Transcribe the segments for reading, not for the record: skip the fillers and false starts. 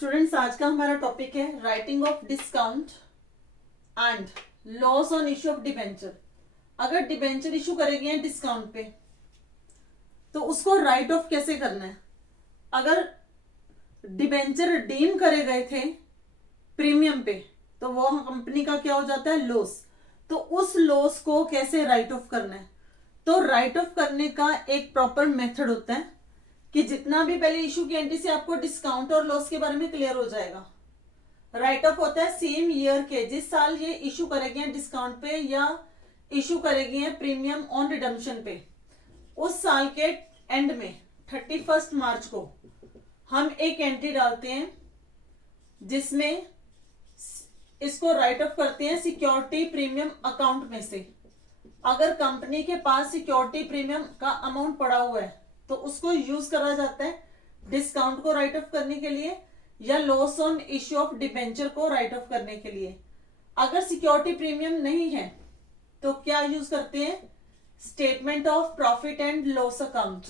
Students, आज का हमारा टॉपिक है writing of discount and loss on issue of debenture. अगर डिबेंचर इशू करे गए हैं डिस्काउंट पे तो उसको राइट ऑफ कैसे करना है। अगर डिबेंचर रिडीम करे गए थे प्रीमियम पे तो वो कंपनी का क्या हो जाता है, लॉस। तो उस लॉस को कैसे राइट ऑफ करना है। तो राइट ऑफ करने का एक प्रॉपर मेथड होता है कि जितना भी पहले इशू की एंट्री से आपको डिस्काउंट और लॉस के बारे में क्लियर हो जाएगा। राइट ऑफ होता है सेम ईयर के, जिस साल ये इशू करेंगे डिस्काउंट पे या इशू करेंगे प्रीमियम ऑन रिडम्पशन पे, उस साल के एंड में 31 मार्च को हम एक एंट्री डालते हैं जिसमें इसको राइट ऑफ करते हैं सिक्योरिटी प्रीमियम अकाउंट में से। अगर कंपनी के पास सिक्योरिटी प्रीमियम का अमाउंट पड़ा हुआ है तो उसको यूज करा जाता है डिस्काउंट को राइट ऑफ करने के लिए या loss on issue of debenture को राइट ऑफ करने के लिए। अगर सिक्योरिटी प्रीमियम नहीं है तो क्या यूज करते हैं, statement of profit and loss account.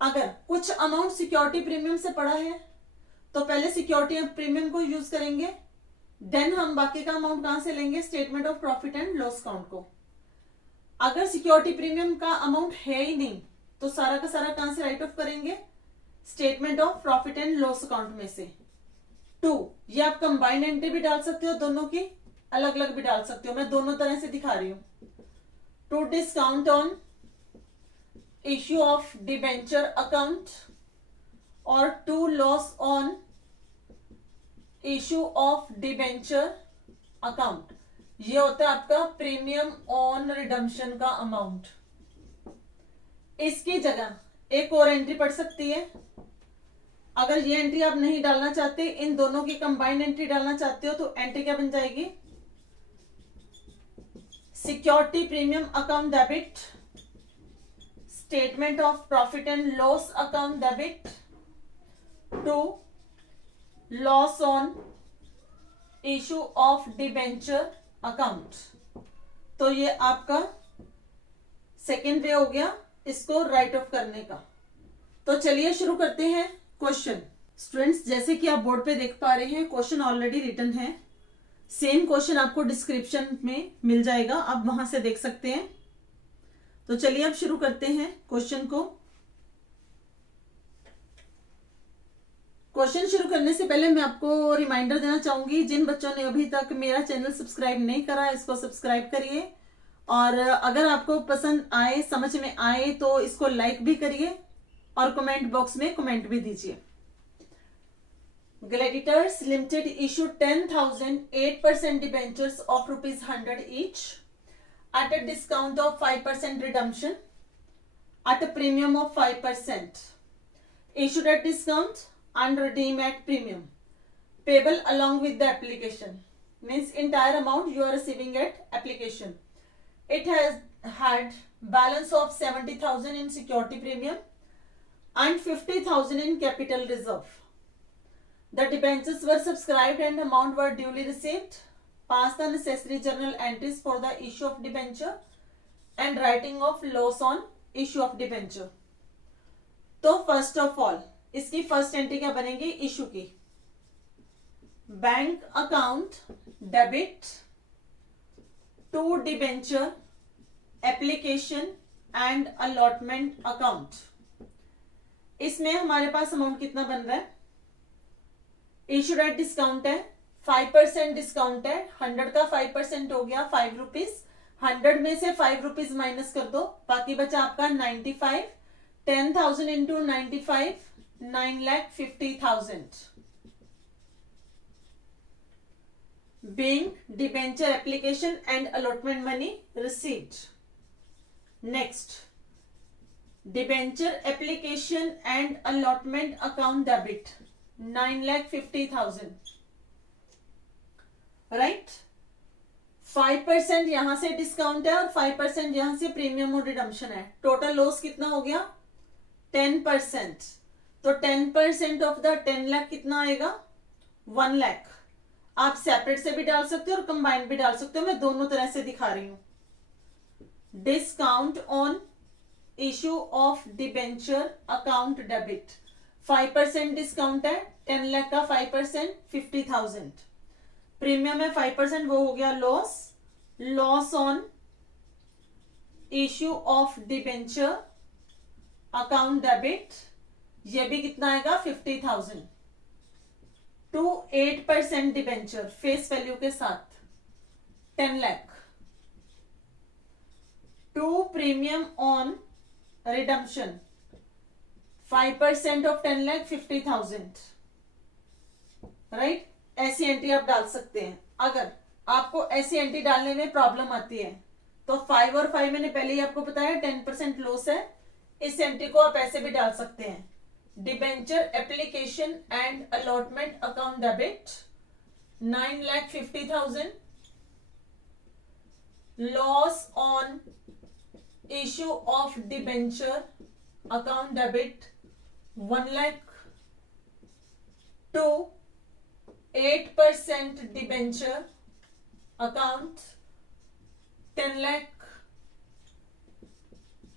अगर कुछ अमाउंट सिक्योरिटी प्रीमियम से पड़ा है तो पहले सिक्योरिटी प्रीमियम को यूज करेंगे, देन हम बाकी का अमाउंट कहां से लेंगे, statement of profit and loss account को। अगर सिक्योरिटी प्रीमियम का अमाउंट है ही नहीं तो सारा का सारा कहां से राइट ऑफ करेंगे, statement of profit and loss account में से। 2, ये आप कंबाइंड एंट्री भी डाल सकते हो, दोनों की अलग अलग भी डाल सकते हो, मैं दोनों तरह से दिखा रही हूं। To discount on issue of debenture account और to loss on issue of debenture account. ये होता है आपका प्रीमियम ऑन रिडम्पशन का अमाउंट। इसकी जगह एक और एंट्री पड़ सकती है। अगर ये एंट्री आप नहीं डालना चाहते, इन दोनों की कंबाइंड एंट्री डालना चाहते हो तो एंट्री क्या बन जाएगी, security premium account debit, statement of profit and loss account debit to loss on issue of debenture account. तो ये आपका सेकेंड वे हो गया इसको राइट ऑफ करने का। तो चलिए शुरू करते हैं क्वेश्चन। स्टूडेंट्स, जैसे कि आप बोर्ड पे देख पा रहे हैं क्वेश्चन ऑलरेडी रिटन है। सेम क्वेश्चन आपको डिस्क्रिप्शन में मिल जाएगा, आप वहां से देख सकते हैं। तो चलिए अब शुरू करते हैं क्वेश्चन को। क्वेश्चन शुरू करने से पहले मैं आपको रिमाइंडर देना चाहूंगी, जिन बच्चों ने अभी तक मेरा चैनल सब्सक्राइब नहीं करा इसको सब्सक्राइब करिए, और अगर आपको पसंद आए, समझ में आए तो इसको लाइक भी करिए और कमेंट बॉक्स में कमेंट भी दीजिए। Gladiators limited issued 10,008% debentures of ₹100 each at a discount of 5% redemption at a premium of 5%, issued at discount and redeemed at premium, payable along with the application, means entire amount you are receiving at application. It has had balance of 70,000 in security premium and 50,000 in capital reserve. The debentures were subscribed and amount were duly received. Pass the necessary journal entries for the issue of debenture and writing of loss on issue of debenture. तो first of all इसकी first entry क्या बनेगी, issue की। Bank account debit to debenture application and allotment account. इसमें हमारे पास amount कितना बन रहा है, इशूड एट डिस्काउंट है, 5% डिस्काउंट है, 100 का 5% हो गया 5 रुपीज, 100 में से 5 रुपीज माइनस कर दो, बाकी बचा आपका 95, 10,000 into 95, 9,50,000 being debenture application and allotment money received. Next, debenture application and allotment account debit 9,50,000, right. 5% यहां से डिस्काउंट है और 5% यहां से प्रीमियम और रिडम्पशन है। टोटल लॉस कितना हो गया, 10%। तो 10% ऑफ द 10 लाख कितना आएगा, 1 लाख। आप सेपरेट से भी डाल सकते हो और कंबाइंड भी डाल सकते हो, मैं दोनों तरह से दिखा रही हूं। Discount on issue of debenture account debit 5% discount है, 10 लाख का 5% 50,000। प्रीमियम है 5%, वो हो गया loss. Loss on issue of debenture account debit, ये भी कितना आएगा 50,000 टू 8% डिबेंचर फेस वैल्यू के साथ 10 lakh to premium on redemption 5% of 10 lakh 50,000, right. ऐसी एंट्री आप डाल सकते हैं। अगर आपको ऐसी एंट्री डालने में प्रॉब्लम आती है तो 5 और 5 मैंने पहले ही आपको बताया 10% लॉस है, इस एंट्री को आप ऐसे भी डाल सकते हैं। Debenture application and allotment account debit 9,50,000, loss on issue of debenture account debit 1 lakh to 8% debenture account 10 lakh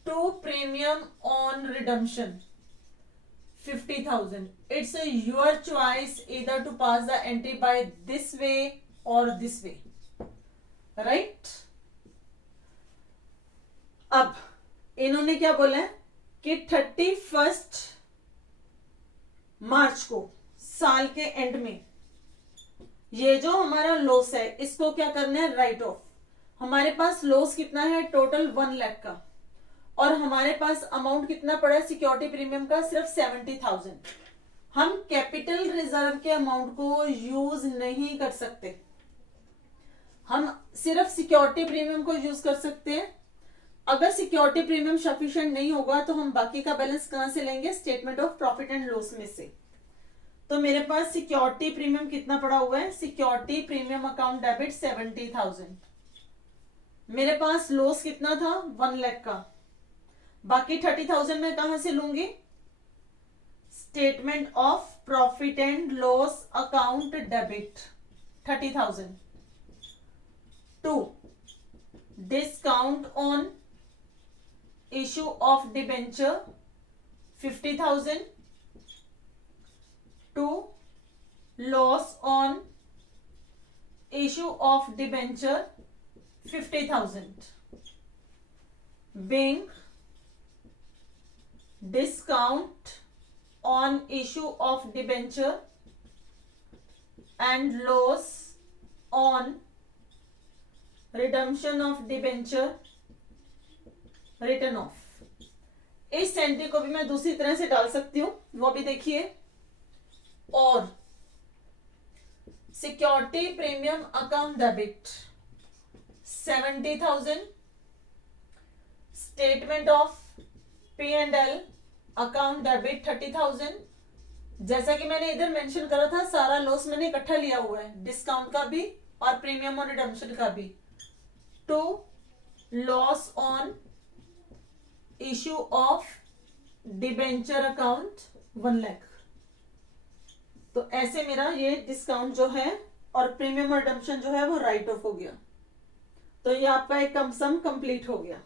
to premium on redemption 50,000. It's your choice either to pass the entry by this way or this way, right? अब इन्होंने क्या बोला है कि 31 मार्च को साल के and में ये जो हमारा लॉस है इसको क्या करना है, राइट ऑफ। हमारे पास लॉस कितना है टोटल 1 लाख का, और हमारे पास अमाउंट कितना पड़ा है सिक्योरिटी प्रीमियम का सिर्फ 70,000। हम कैपिटल रिजर्व के अमाउंट को यूज नहीं कर सकते, हम सिर्फ सिक्योरिटी प्रीमियम को यूज कर सकते हैं। अगर सिक्योरिटी प्रीमियम सफिशिएंट नहीं होगा तो हम बाकी का बैलेंस कहां से लेंगे, statement of profit and loss में से। तो मेरे पास सिक्योरिटी प्रीमियम कितना पड़ा हुआ है, सिक्योरिटी प्रीमियम अकाउंट डेबिट 70,000। मेरे पास लॉस कितना था 1 लाख का, बाकी 30,000 मैं कहां से लूंगी, statement of profit and loss account debit 30,000 to discount on issue of debenture 50,000 to loss on issue of debenture 50,000 being discount on issue of debenture and loss on redemption of debenture written off। इस entry को भी मैं दूसरी तरह से डाल सकती हूं, वो भी देखिए। और security premium account debit 70,000, statement of P&L account debit 30,000। जैसा कि मैंने इधर मेंशन करा था सारा लॉस मैंने इकट्ठा लिया हुआ है, डिस्काउंट का भी और प्रीमियम और रिडम्पशन का भी, to loss on issue of debenture account 1 lakh. तो ऐसे मेरा ये डिस्काउंट जो है और प्रीमियम और रिडम्पशन जो है वो राइट ऑफ हो गया। तो ये आपका एक कम सम कंप्लीट हो गया।